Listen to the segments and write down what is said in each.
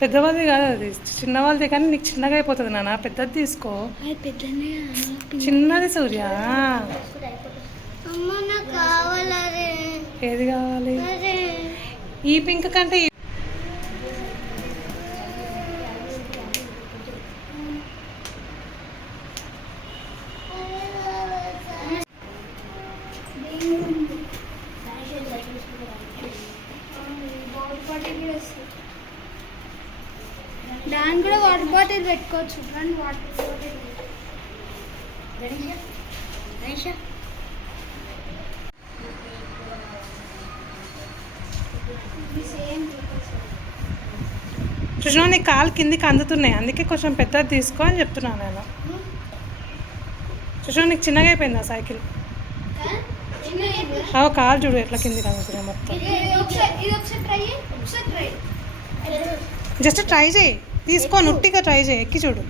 పెద్దవాళ్ళది కాదు, అది చిన్నవాళ్ళది. కానీ నీకు చిన్నగా అయిపోతుంది నాన్న, పెద్దది తీసుకో. చిన్నది సూర్య. ఏది కావాలి? ఈ పింక్ కంటే దాని కూడా వాటర్ బాటిల్ పెట్టుకోవచ్చు. వాటర్ బాటిల్ కృష్ణ, నీ కాలు కిందికి అందుతున్నాయి, అందుకే కొంచెం పెద్దది తీసుకో అని చెప్తున్నాను నేను. కృష్ణ, నీకు చిన్నగా అయిపోయిందా సైకిల్? కాలు చూడు ఎట్లా కిందికి అందుతున్నాయి మొత్తం. జస్ట్ ట్రై చేయి, తీసుకో, నుట్టిగా ట్రై చేయి, ఎక్కి చూడు.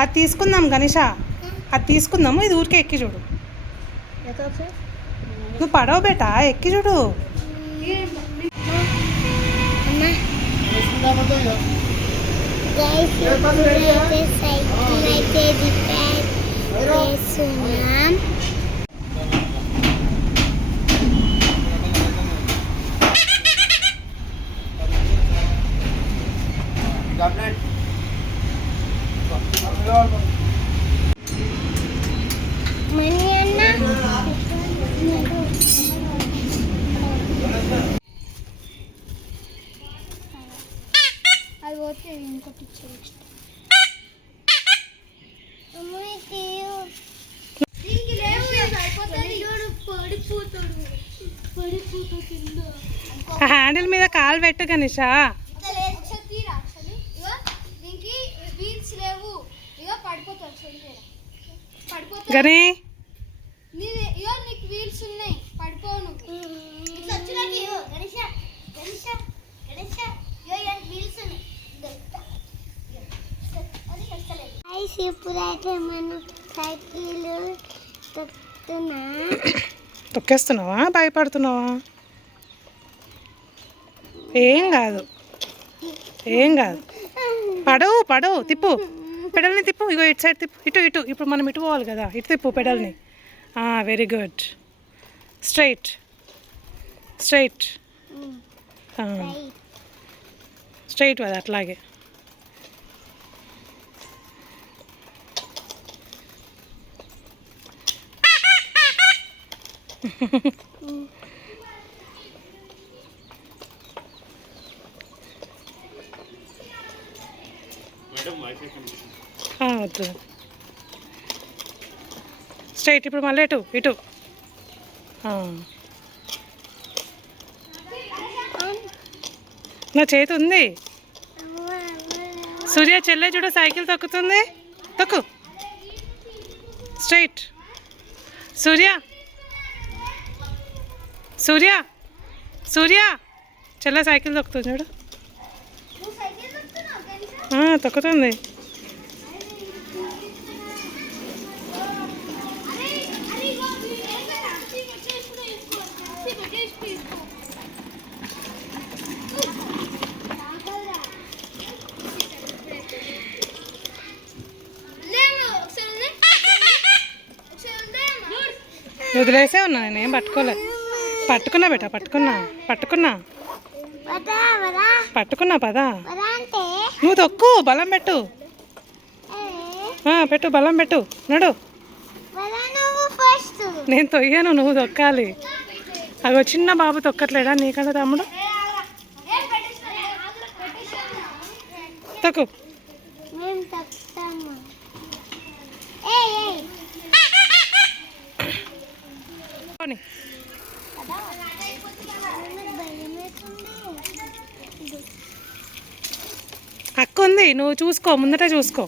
అది తీసుకుందాం గణేష, అది తీసుకుందాము, ఇది ఊరికే ఎక్కి చూడు. నువ్వు పడవు బేటా, ఎక్కి చూడు. అది పోతే ఇంకోటి హ్యాండిల్ మీద కాలు పెట్టు గణేష. గణే నీకు వీల్స్ ఉన్నాయి, పడిపోను. ఇప్పుడైతే మనం సైకిల్ తొక్కేస్తున్నావా, భయపడుతున్నావా? ఏం కాదు, ఏం కాదు. పడవు పడవు, తిప్పు పెడల్ని, తిప్పు. ఇగో ఇటు సైడ్ తిప్పు, ఇటు ఇటు. ఇప్పుడు మనం ఇటు పోవాలి కదా, ఇటు తిప్పు పెడల్ని. Very good. Straight straight straight అది అట్లాగే. వద్దు, స్ట్రైట్. ఇప్పుడు మళ్ళీ ఇటు ఇటు. నా చేతి ఉంది. సూర్య చెల్లె చూడ సైకిల్ తొక్కుతుంది, తొక్కు. స్ట్రైట్. సూర్య సూర్య సూర్య చెల్లె సైకిల్ తొక్కుతుంది చూడు, తొక్కుతుంది. వదిలేసే ఉన్నా, నేనేం పట్టుకోలే. పట్టుకున్నా బేటా, పట్టుకున్నా పట్టుకున్నా పట్టుకున్నా. పదా, నువ్వు తొక్కు, బలం పెట్టు. పెట్టు, బలం పెట్టు. నడు. నేను తొయ్యాను, నువ్వు తొక్కాలి. అగో చిన్న బాబు తొక్కట్లేడా నీకంటే తమ్ముడు? తొక్కు. అక్క ఉంది, నువ్వు చూసుకో, ముందట చూసుకో.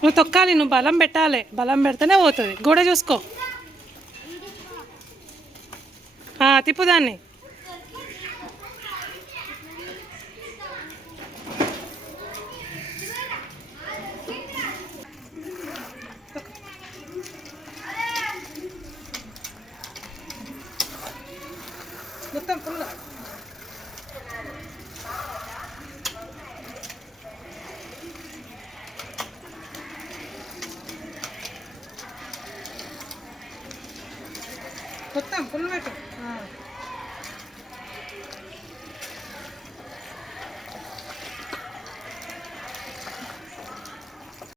నువ్వు తొక్కాలి, నువ్వు బలం పెట్టాలి, బలం పెడితేనే పోతుంది. గోడ చూసుకో, తిప్పు దాన్ని. మొత్తం ఫుల్ పెట్టు